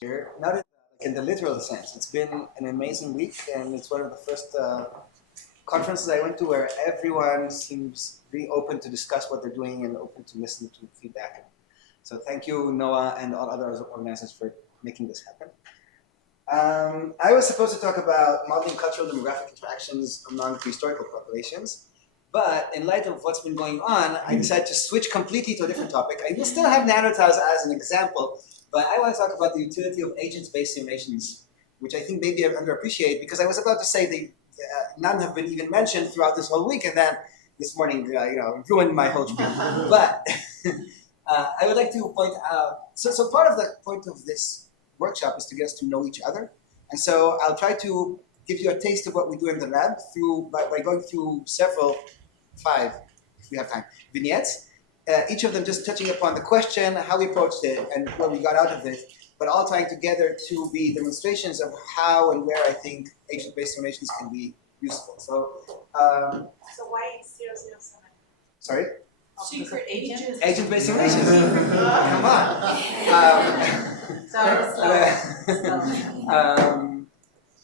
here. Not in the literal sense. It's been an amazing week, and it's one of the first conferences I went to where everyone seems really open to discuss what they're doing and open to listen to feedback. So thank you, Noah, and all other organizers for making this happen. I was supposed to talk about modeling cultural demographic interactions among prehistorical populations, but in light of what's been going on, I decided to switch completely to a different topic. I will still have Neanderthals as an example, but I want to talk about the utility of agent-based simulations, which I think maybe I underappreciate, because I was about to say they none have been even mentioned throughout this whole week, and then this morning, ruined my whole spiel. But I would like to point out, so part of the point of this workshop is to get us to know each other. And so I'll try to give you a taste of what we do in the lab by going through five, if we have time, vignettes. Each of them just touching upon the question, how we approached it, and what we got out of it, but all tying together to be demonstrations of how and where I think agent-based simulations can be useful. So why 007? Sorry? Secret agent? Agent-based simulations. Come on.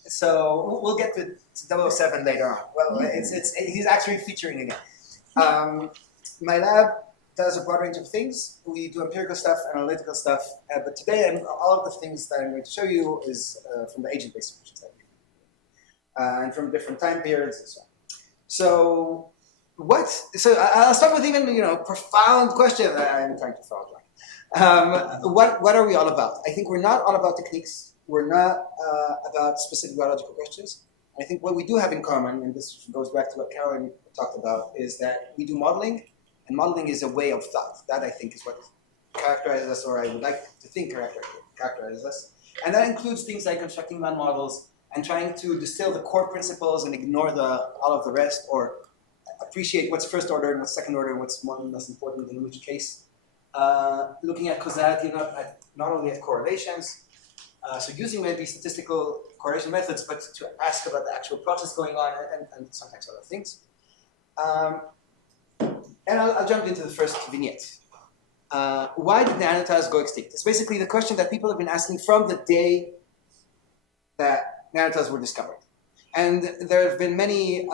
So we'll get to 007 later on. Well, he's actually featuring again. My lab does a broad range of things. We do empirical stuff, analytical stuff, but today all of the things that I'm going to show you is from the agent-based solutions that we do, and from different time periods and so on. So I'll start with even profound question that I'm trying to throw out. What are we all about? I think we're not all about techniques. We're not about specific biological questions. I think what we do have in common, and this goes back to what Karen talked about, is that we do modeling. And modeling is a way of thought. That, I think, is what characterizes us, or I would like to think characterizes us. And that includes things like constructing models and trying to distill the core principles and ignore all of the rest, or appreciate what's first order and what's second order and what's more and less important in which case. Looking at causality, not only at correlations, so using maybe statistical correlation methods, but to ask about the actual process going on and sometimes other things. And I'll jump into the first vignette. Why did Neanderthals go extinct? It's basically the question that people have been asking from the day that Neanderthals were discovered. And there have been many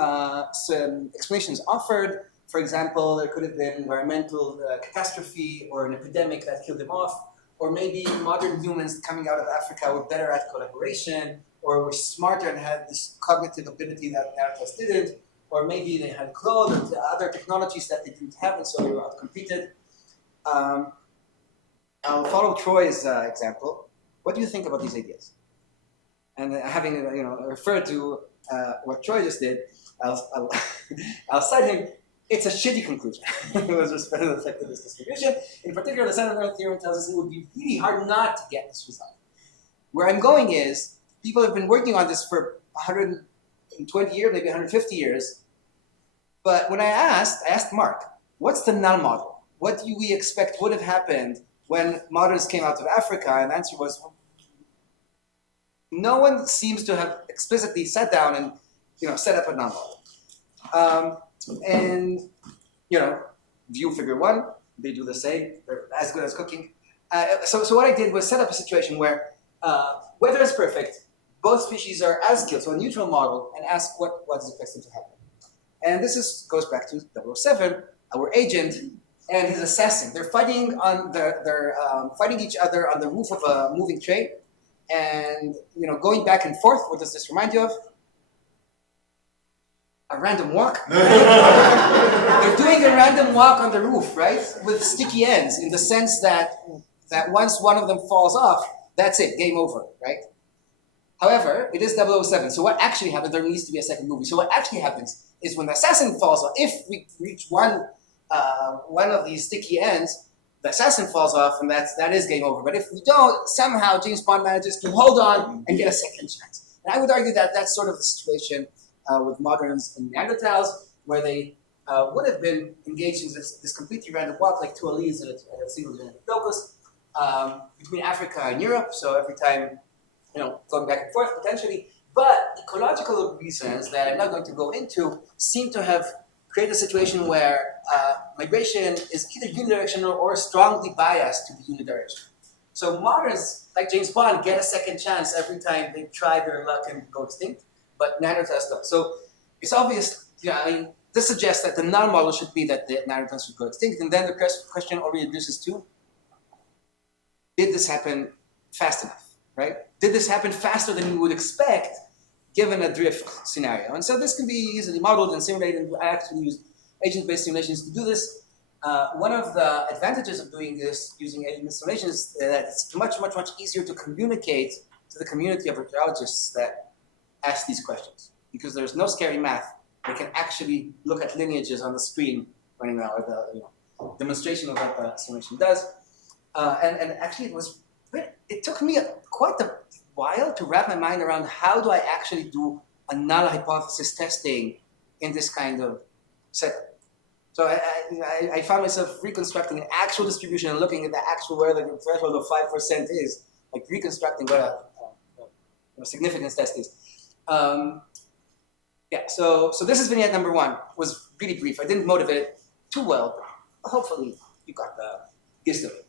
some explanations offered. For example, there could have been environmental catastrophe or an epidemic that killed them off, or maybe modern humans coming out of Africa were better at collaboration, or were smarter and had this cognitive ability that Neanderthals didn't. Or maybe they had cloud or other technologies that they didn't have, and so they were outcompeted. I'll follow Troy's example. What do you think about these ideas? And having referred to what Troy just did, I'll cite him. It's a shitty conclusion with respect to the effect of this distribution. In particular, the center of theorem tells us it would be really hard not to get this result. Where I'm going is, people have been working on this for 120 years, maybe 150 years. But when I asked Mark, what's the null model? What do we expect would have happened when moderns came out of Africa? And the answer was, no one seems to have explicitly sat down and set up a null model. View figure 1, they do the same. They're as good as cooking. So what I did was set up a situation where weather is perfect. Both species are as skilled, so a neutral model, and ask what is expected to happen. And this goes back to 007, our agent and his assassin. They're fighting fighting each other on the roof of a moving train, and going back and forth. What does this remind you of? A random walk. They're doing a random walk on the roof, right, with sticky ends, in the sense that once one of them falls off, that's it, game over, right? However, it is 007, so what actually happens, there needs to be a second movie. So what actually happens is when the assassin falls off, if we reach one of these sticky ends, the assassin falls off, and that is game over. But if we don't, somehow James Bond manages to hold on and get a second chance. And I would argue that that's sort of the situation with moderns and Neanderthals, where they would have been engaged in this completely random walk, like two alleles at a single genetic locus, between Africa and Europe. So every time, going back and forth potentially. But ecological reasons that I'm not going to go into seem to have created a situation where migration is either unidirectional or strongly biased to be unidirectional. So moderns like James Bond, get a second chance every time they try their luck and go extinct, but Neanderthals don't. So it's obvious, I mean, this suggests that the null model should be that the Neanderthals should go extinct, and then the question already reduces to, did this happen fast enough, right? Did this happen faster than you would expect given a drift scenario? And so this can be easily modeled and simulated, and I actually use agent-based simulations to do this. One of the advantages of doing this using agent-based simulations is that it's much, much, much easier to communicate to the community of archaeologists that ask these questions, because there's no scary math. They can actually look at lineages on the screen running now, or the demonstration of what the simulation does. And actually, it took me quite a while to wrap my mind around how do I actually do a null hypothesis testing in this kind of setup. So I found myself reconstructing an actual distribution and looking at the actual where the threshold of 5% is, like reconstructing what a significance test is. So this is vignette number 1. It was really brief. I didn't motivate it too well, but hopefully you got the gist of it.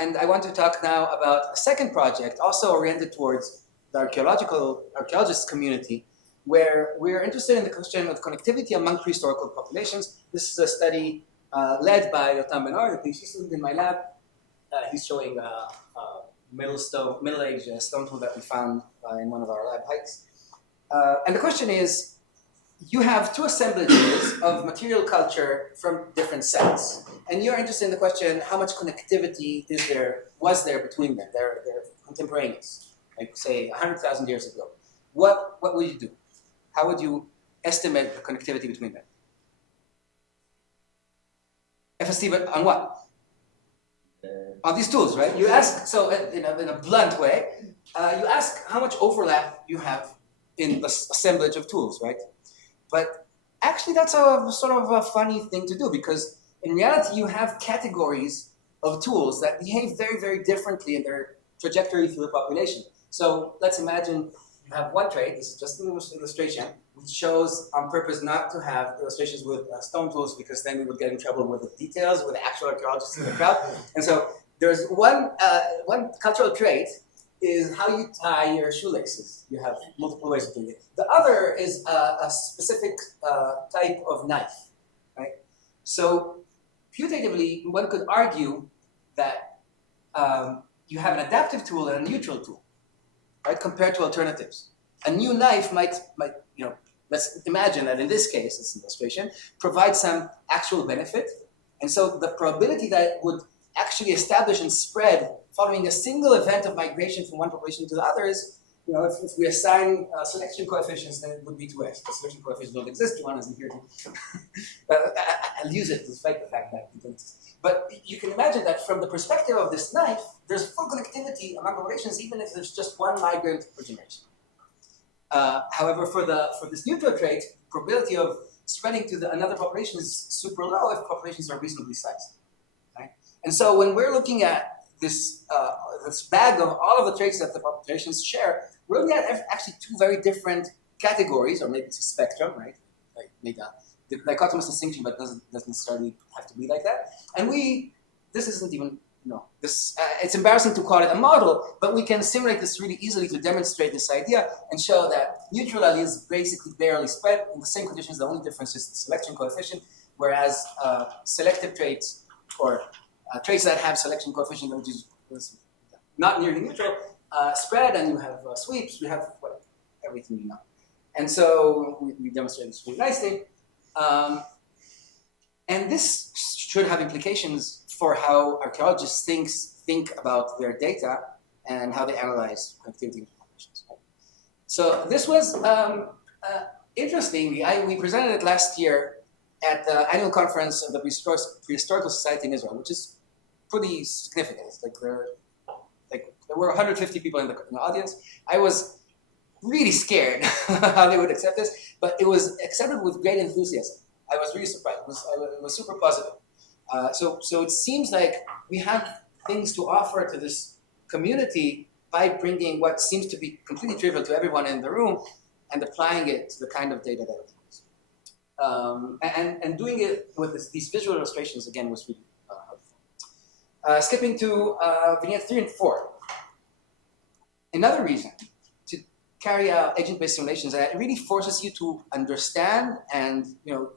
And I want to talk now about a second project, also oriented towards the archaeologist community, where we're interested in the question of connectivity among prehistorical populations. This is a study led by Yotam Ben-Or, the PhD student in my lab. He's showing a middle-aged stone tool that we found in one of our lab hikes. And the question is, you have 2 assemblages of material culture from different sets, and you're interested in the question, how much connectivity was there between them? They're contemporaneous, like say 100,000 years ago. What would you do? How would you estimate the connectivity between them? FST, but on what? On these tools, right? You ask, so in a blunt way, you ask how much overlap you have in the assemblage of tools, right? But actually, that's a sort of a funny thing to do, because in reality, you have categories of tools that behave very, very differently in their trajectory through the population. So let's imagine you have one trait. This is just an illustration, which shows on purpose not to have illustrations with stone tools, because then we would get in trouble with the details, with the actual archaeologists in the crowd. And so there's one cultural trait is how you tie your shoelaces. You have multiple ways of doing it. The other is a specific type of knife, right? So putatively, one could argue that you have an adaptive tool and a neutral tool, right, compared to alternatives. A new knife might let's imagine that in this case, it's an illustration, provide some actual benefit. And so the probability that it would actually establish and spread following a single event of migration from one population to the other is, if we assign selection coefficients, then it would be 2x. The selection coefficients don't exist, one isn't here. I'll use it despite the fact that it don't exist. But you can imagine that from the perspective of this knife, there's full connectivity among populations, even if there's just one migrant per generation. However, for this neutral trait, probability of spreading to another population is super low if populations are reasonably sized. Right? And so when we're looking at this bag of all of the traits that the populations share, we're looking at actually 2 very different categories, or maybe it's a spectrum, right? Like maybe the dichotomous distinction, but doesn't necessarily have to be like that. And this isn't even, it's embarrassing to call it a model, but we can simulate this really easily to demonstrate this idea and show that neutral alleles basically barely spread in the same conditions. The only difference is the selection coefficient, whereas selective traits, or traits that have selection coefficient, which is not nearly neutral, spread, and you have sweeps, we have everything you know. And so we demonstrate this really nicely. And this should have implications for how archaeologists think about their data and how they analyze connectivity populations. So this was interesting. We presented it last year at the annual conference of the Prehistorical Society in Israel, which is pretty significant. It's like there were 150 people in the audience. I was really scared how they would accept this, but it was accepted with great enthusiasm. I was really surprised. It was super positive. So it seems like we have things to offer to this community by bringing what seems to be completely trivial to everyone in the room and applying it to the kind of data that it is. And doing it with these visual illustrations, again, was really helpful. Skipping to vignette 3 and 4. another reason to carry out agent-based simulations is that it really forces you to understand, and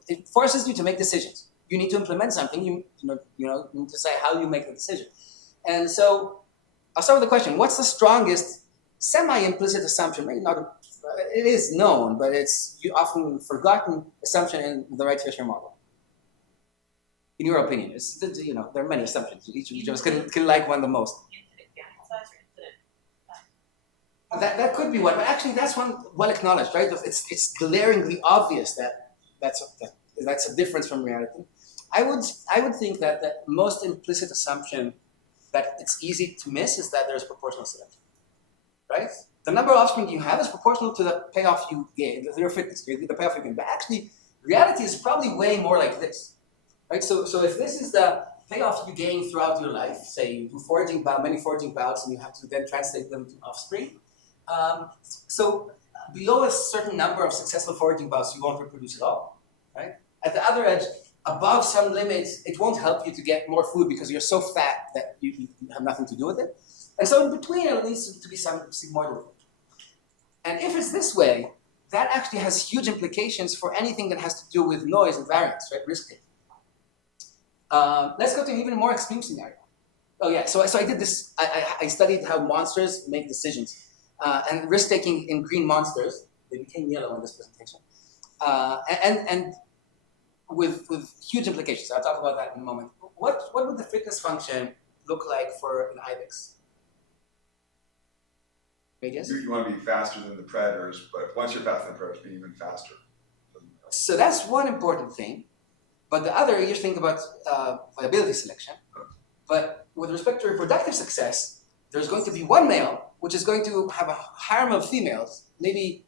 it forces you to make decisions. You need to implement something. You need to decide how you make the decision. And so I'll start with the question: what's the strongest semi-implicit assumption? Maybe not. It is known, but it's often forgotten assumption in the right-Fisher model. In your opinion, there are many assumptions. Each of us can like one the most. That could be one, but actually that's one well acknowledged, right? It's glaringly obvious that that's a difference from reality. I would think that the most implicit assumption that it's easy to miss is that there's proportional selection, right? The number of offspring you have is proportional to the payoff you gain, your fitness, the payoff you gain. But actually, reality is probably way more like this, right? So if this is the payoff you gain throughout your life, say you do many foraging bouts, and you have to then translate them to offspring. So below a certain number of successful foraging bouts, you won't reproduce at all, right? At the other edge, above some limits, it won't help you to get more food because you're so fat that you have nothing to do with it. And so in between, it needs to be some sigmoidal. And if it's this way, that actually has huge implications for anything that has to do with noise and variance, right? Risk-taking. Let's go to an even more extreme scenario. Oh yeah, so I did this. I studied how monsters make decisions. And risk-taking in green monsters, they became yellow in this presentation, and with huge implications. I'll talk about that in a moment. What would the fitness function look like for an ibex? You want to be faster than the predators, but once you're faster than the predators, be even faster. So that's one important thing. But the other, you think about viability selection. But with respect to reproductive success, there's going to be one male which is going to have a harem of females, maybe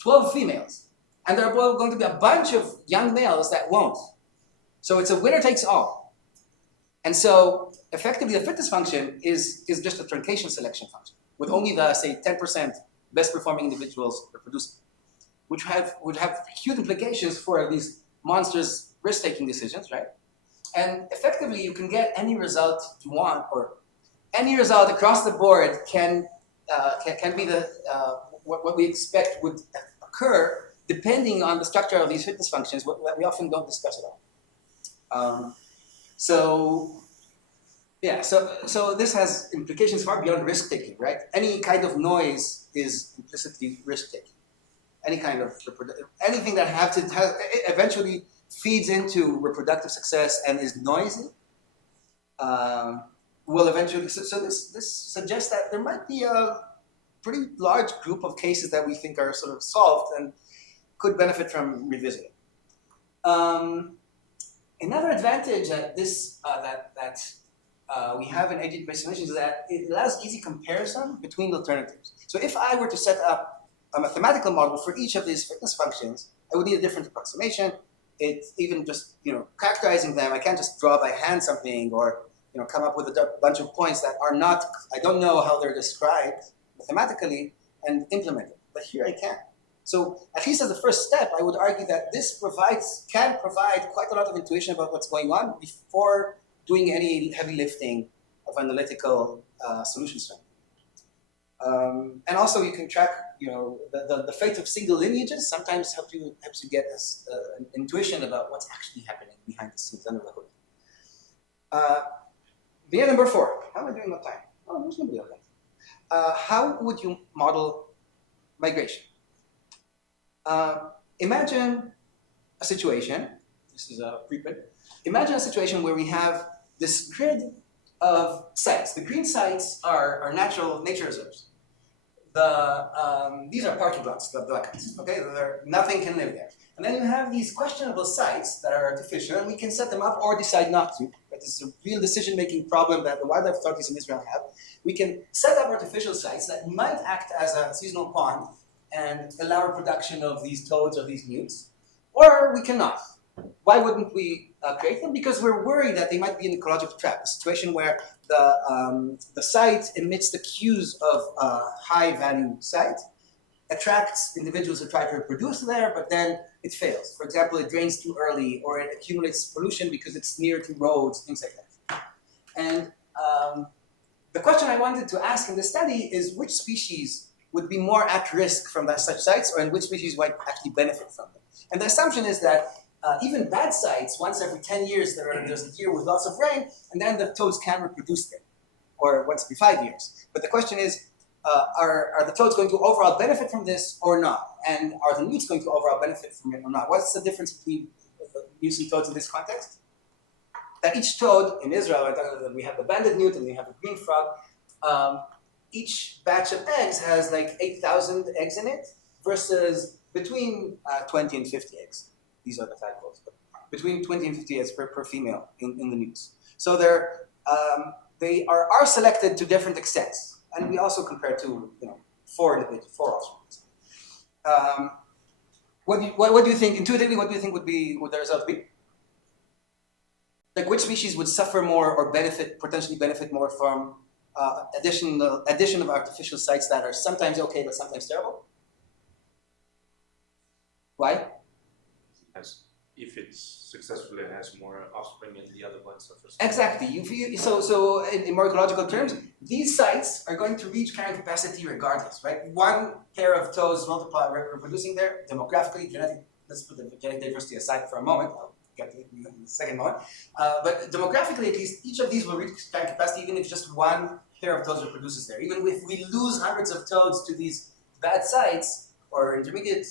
12 females. And there are going to be a bunch of young males that won't. So it's a winner takes all. And so effectively the fitness function is just a truncation selection function, with only the, say, 10% best performing individuals reproducing, which would have huge implications for these monsters' risk-taking decisions, right? And effectively you can get any result you want, or any result across the board can be what we expect would occur depending on the structure of these fitness functions, what we often don't discuss at all. So this has implications far beyond risk-taking, right? Any kind of noise is implicitly risk-taking. Any kind of anything that eventually feeds into reproductive success and is noisy will eventually. So this suggests that there might be a pretty large group of cases that we think are sort of solved and could benefit from revisiting. Another advantage that we have in agent-based simulations is that it allows easy comparison between alternatives. So if I were to set up a mathematical model for each of these fitness functions, I would need a different approximation. It's even just characterizing them. I can't just draw by hand something or come up with a bunch of points that are not. I don't know how they're described mathematically and implement it. But here I can. So at least as a first step, I would argue that this can provide quite a lot of intuition about what's going on before doing any heavy lifting of analytical solution strength. And also you can track, the fate of single lineages sometimes helps you get an intuition about what's actually happening behind the scenes under the hood. Via number 4. How am I doing on time? Oh, there's nobody on that. How would you model migration? Imagine a situation. This is a preprint. Imagine a situation where we have this grid of sites. The green sites are nature reserves. These are parking lots, the black ones. Okay, nothing can live there. And then you have these questionable sites that are artificial, and we can set them up or decide not to. But this is a real decision-making problem that the wildlife authorities in Israel have. We can set up artificial sites that might act as a seasonal pond and allow reproduction of these toads or these newts, or we cannot. Why wouldn't we create them? Because we're worried that they might be in an ecological trap, a situation where the site emits the cues of a high-value site, attracts individuals who try to reproduce there, but then it fails. For example, it drains too early, or it accumulates pollution because it's near to roads, things like that. And the question I wanted to ask in the study is which species would be more at risk from such sites, or in which species might actually benefit from them. And the assumption is that even bad sites, once every 10 years, there's a year with lots of rain, and then the toads can reproduce there, or once every 5 years. But the question is, are the toads going to overall benefit from this or not? And are the newts going to overall benefit from it or not? What's the difference between newts and toads in this context? That each toad in Israel, we have the banded newt and we have the green frog, each batch of eggs has like 8,000 eggs in it versus between 20 and 50 eggs. These are the tadpoles, but between 20 and 50 eggs per female in the newts. So they are selected to different extents. And we also compare to four offspring. What do you think intuitively? What do you think would the result be? Like which species would suffer more or potentially benefit more from addition of artificial sites that are sometimes okay but sometimes terrible? Why? If it's successful, it has more offspring and the other ones suffer. Exactly. So in more ecological terms, these sites are going to reach carrying capacity regardless, right? One pair of toads reproducing there, demographically, let's put the genetic diversity aside for a moment. I'll get to it in the second moment. But demographically, at least, each of these will reach carrying capacity even if just one pair of toads reproduces there. Even if we lose hundreds of toads to these bad sites or intermediate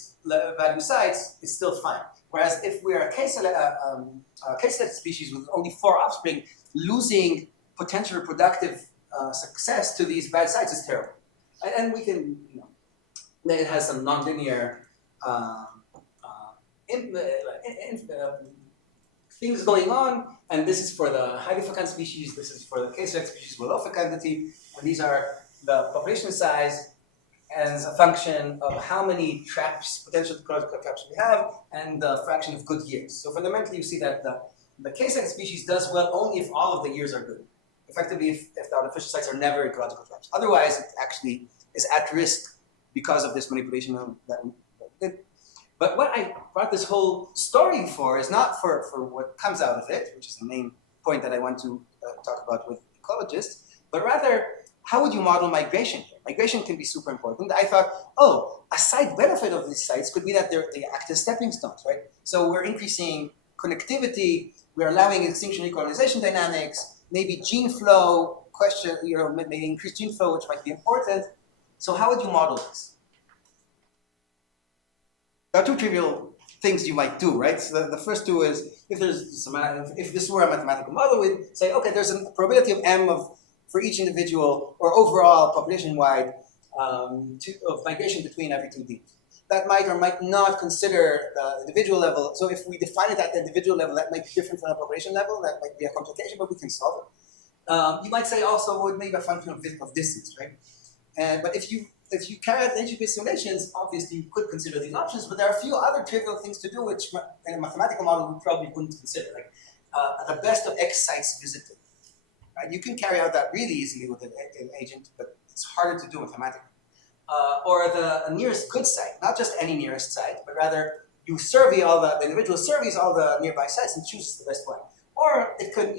value sites, it's still fine. Whereas if we're a case-selected species with only 4 offspring, losing potential reproductive success to these bad sites is terrible. And we can, it has some nonlinear things going on, and this is for the highly fecund species, this is for the case-selected species with low fecundity, and these are the population size as a function of how many potential ecological traps we have, and the fraction of good years. So fundamentally, you see that the case-selected species does well only if all of the years are good. Effectively, if the artificial sites are never ecological traps. Otherwise, it actually is at risk because of this manipulation that we did. But what I brought this whole story for is not for what comes out of it, which is the main point that I want to talk about with ecologists, but rather, how would you model migration here? Migration can be super important. I thought, a side benefit of these sites could be that they act as stepping stones, right? So we're increasing connectivity, we're allowing extinction equalization dynamics, maybe gene flow, maybe increased gene flow, which might be important. So how would you model this? There are 2 trivial things you might do, right? So the first 2 is, if this were a mathematical model, we'd say, okay, there's a probability of M for each individual or overall population-wide of migration between every 2D. That might or might not consider the individual level. So if we define it at the individual level, that might be different from the population level. That might be a complication, but we can solve it. You might say also it may be a function of distance, right? But if you carry out nature-based simulations, obviously you could consider these options, but there are a few other trivial things to do which in a mathematical model we probably wouldn't consider, like the best of X sites visited. Right? You can carry out that really easily with an agent, but it's harder to do mathematically. Or the nearest good site, not just any nearest site, but rather you survey the individual surveys all the nearby sites and chooses the best one. Or it could,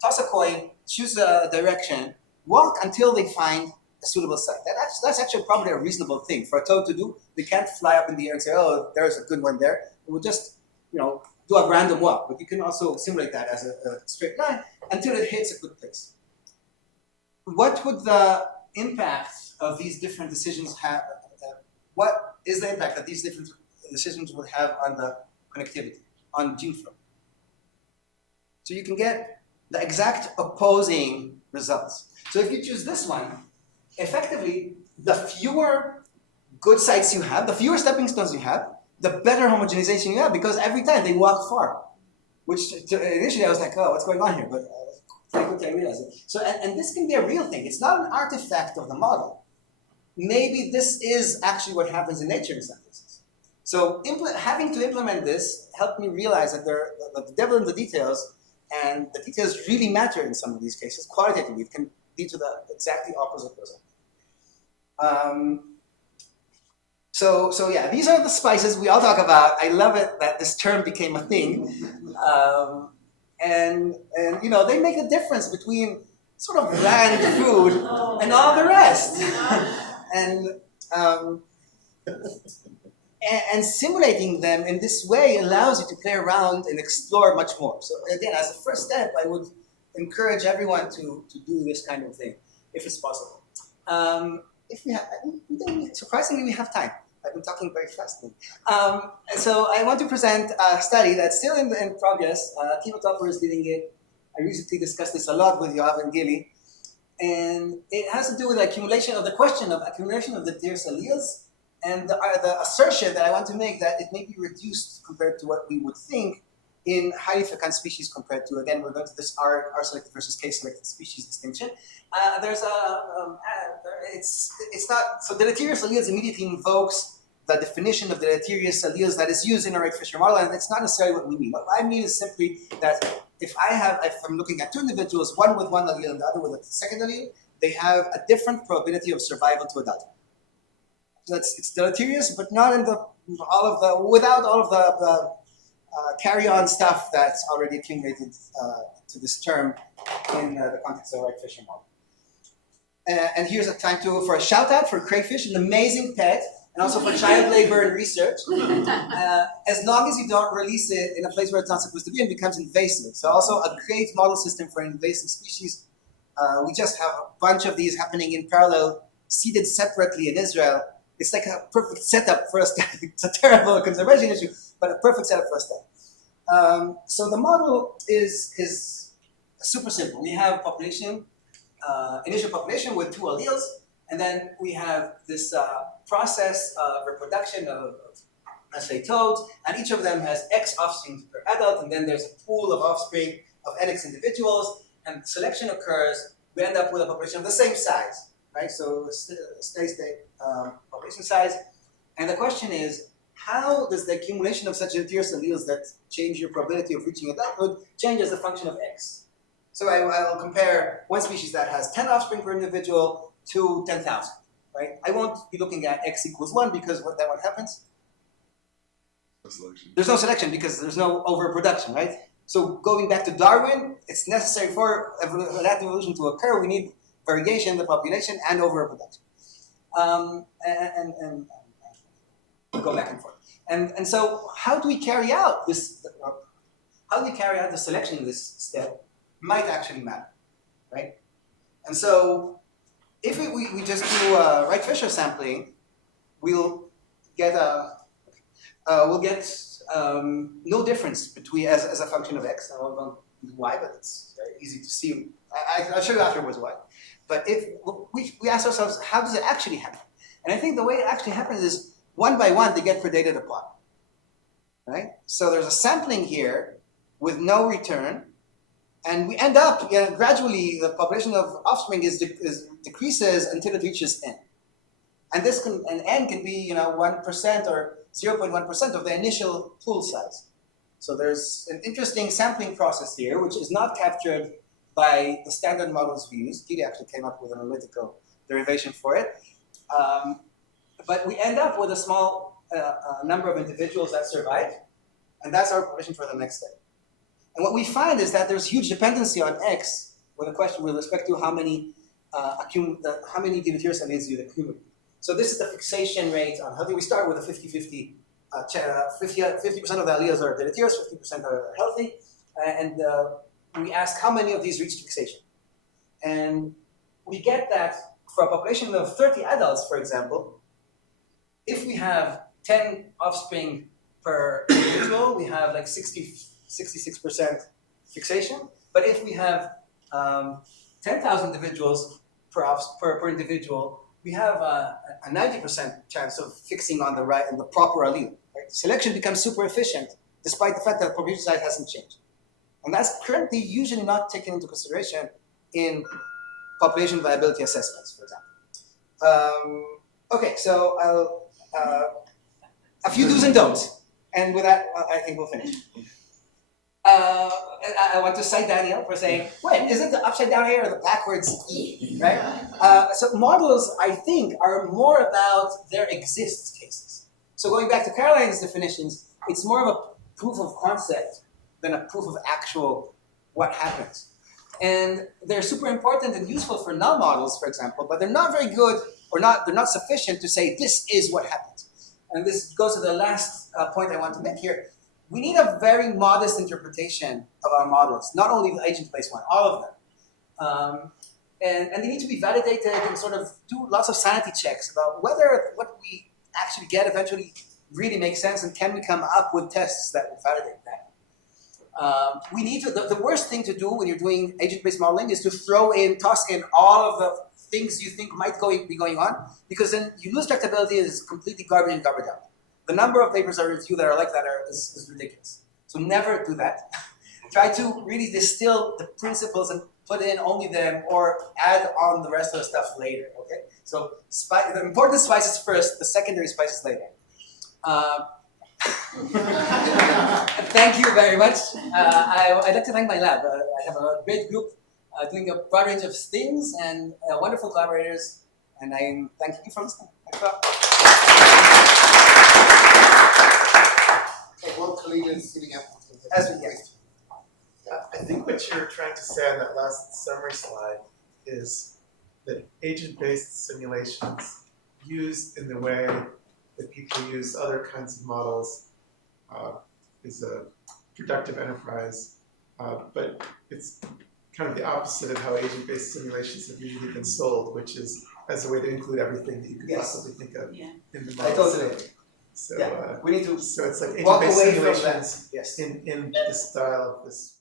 toss a coin, choose a direction, walk until they find a suitable site. That's actually probably a reasonable thing for a toad to do. They can't fly up in the air and say, oh, there's a good one there. It will just, do a random walk. But you can also simulate that as a straight line until it hits a good place. What would the impact of these different decisions have? What is the impact that these different decisions would have on the connectivity, on gene flow? So you can get the exact opposing results. So if you choose this one, effectively, the fewer good sites you have, the fewer stepping stones you have, the better homogenization you have, because every time they walk far. Which initially I was like, oh, what's going on here? But pretty quickly I realized it. So, and this can be a real thing. It's not an artifact of the model. Maybe this is actually what happens in nature in some cases. So having to implement this helped me realize that the devil in the details, and the details really matter in some of these cases. Qualitatively, it can lead to the exactly opposite result. So yeah, these are the spices we all talk about. I love it that this term became a thing. And they make a difference between sort of bland food and all the rest. and, um, and simulating them in this way allows you to play around and explore much more. So again, as a first step, I would encourage everyone to do this kind of thing, if it's possible. If we have, surprisingly, we have time. I've been talking very fast. So I want to present a study that's still in progress. Timo Topper is leading it. I recently discussed this a lot with Yoav and Gili. And it has to do with the question of accumulation of the deleterious alleles, and the assertion that I want to make that it may be reduced compared to what we would think in highly fecund species compared to, again, we're going to this R-selected versus K-selected species distinction. It's not, so deleterious alleles immediately invokes the definition of deleterious alleles that is used in a Wright-Fisher model, and it's not necessarily what we mean. What I mean is simply that if I'm looking at two individuals, one with one allele and the other with a second allele, they have a different probability of survival to adulthood. So it's deleterious, but not in without all of the carry-on stuff that's already accumulated to this term in the context of the Wright-Fisher model. And here's a time for a shout out for crayfish, an amazing pet, and also for child labor and research. As long as you don't release it in a place where it's not supposed to be, it becomes invasive. So also a great model system for invasive species. We just have a bunch of these happening in parallel, seeded separately in Israel. It's like a perfect setup for a study. It's a terrible conservation issue, but a perfect setup for a study. So the model is super simple. We have initial population with two alleles, and then we have this process of reproduction of, let's say, toads, and each of them has X offspring per adult, and then there's a pool of offspring of NX individuals, and selection occurs. We end up with a population of the same size, right? So steady state population size. And the question is, how does the accumulation of such deleterious alleles that change your probability of reaching adulthood change as a function of X? So I will compare one species that has 10 offspring per individual to 10,000, right? I won't be looking at X equals 1 because what happens? There's no selection because there's no overproduction, right? So going back to Darwin, it's necessary for adaptive evolution to occur. We need variation in the population and overproduction. And we go back and forth. And so how do we carry out this? How do we carry out the selection in this step? Might actually matter, right? And so if we just do Wright-Fisher sampling, we'll get no difference between as a function of X. I won't do Y, but it's very easy to see. I'll show you afterwards why. But if we ask ourselves, how does it actually happen? And I think the way it actually happens is one by one they get predated upon, right? So there's a sampling here with no return. And we end up, gradually, the population of offspring decreases until it reaches n. And n can be 1% or 0.1% of the initial pool size. So there's an interesting sampling process here, which is not captured by the standard models we use. Gili actually came up with an analytical derivation for it. But we end up with a small number of individuals that survive, and that's our population for the next step. And what we find is that there's huge dependency on X with a question with respect to how many deleterious alleles you accumulate. So this is the fixation rate on healthy. We start with a 50-50. 50% of the alleles are deleterious, 50% are healthy, and we ask how many of these reach fixation. And we get that for a population of 30 adults, for example, if we have 10 offspring per individual, we have like 66% fixation. But if we have 10,000 individuals per individual, we have a 90% chance of fixing on the proper allele. Right? Selection becomes super efficient, despite the fact that the population size hasn't changed. And that's currently usually not taken into consideration in population viability assessments, for example. Okay, so a few do's and don'ts. And with that, I think we'll finish. I want to cite Daniel for saying, wait, is it the upside down A or the backwards E, right? So models, I think, are more about there exists cases. So going back to Caroline's definitions, it's more of a proof of concept than a proof of actual what happens. And they're super important and useful for null models, for example, but they're not very good or they're not sufficient to say this is what happens. And this goes to the last point I want to make here. We need a very modest interpretation of our models, not only the agent-based one, all of them. And they need to be validated and sort of do lots of sanity checks about whether what we actually get eventually really makes sense, and can we come up with tests that will validate that. We need to, the worst thing to do when you're doing agent-based modeling is to toss in all of the things you think might be going on, because then you lose tractability. Is completely garbage in, garbage out. The number of papers I review that are like that is ridiculous. So never do that. Try to really distill the principles and put in only them, or add on the rest of the stuff later, okay? So the important spices first, the secondary spices later. Thank you very much. I'd like to thank my lab. I have a great group doing a broad range of things, and wonderful collaborators, and I'm thanking you for listening. Thanks a lot. So while Khalid is sitting up, I think what you're trying to say on that last summary slide is that agent-based simulations used in the way that people use other kinds of models is a productive enterprise, but it's kind of the opposite of how agent-based simulations have usually been sold, which is as a way to include everything that you could possibly think of in the model. I totally agree. So we need to so it's like walk agent-based away from simulations that. Yes. in the style of this